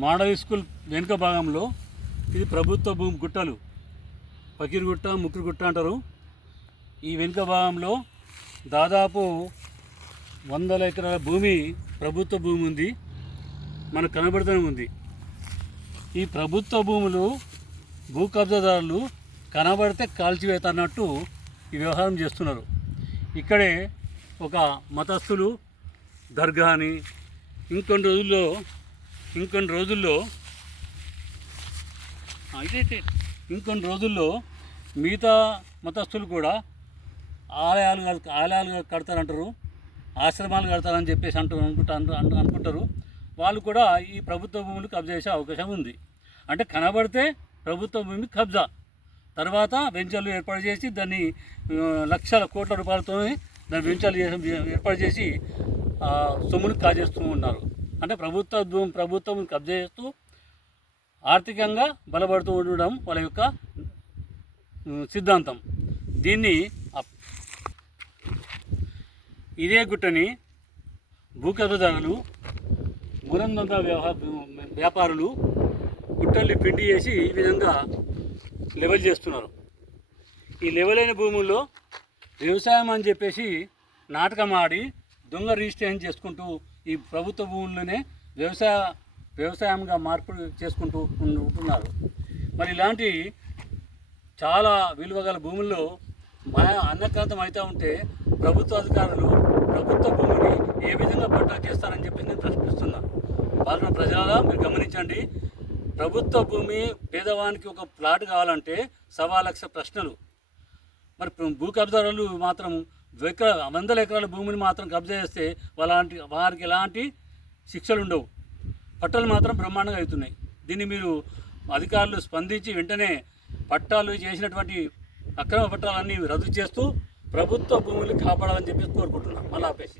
Model school వెనుక భాగంలో ఇది ప్రభుత్వ భూమి గుట్టలు పకీర్గుట్ట ముక్కిరిగుట్ట అంటారు. ఈ వెనుక భాగంలో దాదాపు 100 ఎకరాల భూమి ప్రభుత్వ భూమి ఉంది, మనకు కనబడుతూనే ఉంది. ఈ ప్రభుత్వ భూములు భూ కబ్జాదారులు కనబడితే కాల్చివేత అన్నట్టు ఈ వ్యవహారం చేస్తున్నారు. ఇక్కడే ఒక మతస్థులు దర్గా అని ఇంకొన్ని రోజుల్లో మిగతా మతస్థులు కూడా ఆలయాలు కడతారంటారు, ఆశ్రమాలు కడతారని చెప్పేసి అనుకుంటారు. వాళ్ళు కూడా ఈ ప్రభుత్వ భూములు కబ్జా చేసే అవకాశం ఉంది. అంటే కనబడితే ప్రభుత్వ భూమి కబ్జా, తర్వాత వెంచర్లు ఏర్పాటు చేసి దాన్ని లక్షల కోట్ల రూపాయలతో దాన్ని వెంచర్లు ఏర్పాటు చేసి సొమ్మును కాజేస్తూ ఉన్నారు. అంటే ప్రభుత్వం కబ్జా చేస్తూ ఆర్థికంగా బలపడుతూ ఉండడం వాళ్ళ యొక్క సిద్ధాంతం. ఇదే గుట్టని భూ కబ్జాదారులు మురందంద వ్యాపారులు గుట్టల్ని పిండి చేసి ఈ విధంగా లెవెల్ చేస్తున్నారు. ఈ లెవెల్ అయిన భూముల్లో వ్యవసాయం అని చెప్పేసి నాటకం ఆడి దొంగ రిజిస్ట్రేషన్ చేసుకుంటూ ఈ ప్రభుత్వ భూముల్లోనే వ్యవసాయంగా మార్పు చేసుకుంటూ ఉంటున్నారు. మరి ఇలాంటి చాలా విలువ గల భూముల్లో అన్నక్రాంతం అవుతూ ఉంటే ప్రభుత్వ అధికారులు ప్రభుత్వ భూమిని ఏ విధంగా పట్టా చేస్తారని చెప్పి నేను ప్రశ్నిస్తున్నాను. పాల్గొన్న ప్రజలారా మీరు గమనించండి. ప్రభుత్వ భూమి పేదవానికి ఒక ప్లాట్ కావాలంటే 1.25 లక్ష ప్రశ్నలు. మరి భూ కబ్జాదారులు మాత్రం 100 ఎకరాల భూమిని మాత్రం కబ్జా చేస్తే వారికి ఎలాంటి శిక్షలు ఉండవు, పట్టాలు మాత్రం బ్రహ్మాండంగా అవుతున్నాయి. దీన్ని మీరు అధికారులు స్పందించి వెంటనే పట్టాలు చేసినటువంటి అక్రమ పట్టాలన్నీ రద్దు చేస్తూ ప్రభుత్వ భూములు కాపాడాలని చెప్పి కోరుకుంటున్నాం. మళ్ళీ ఆపేసి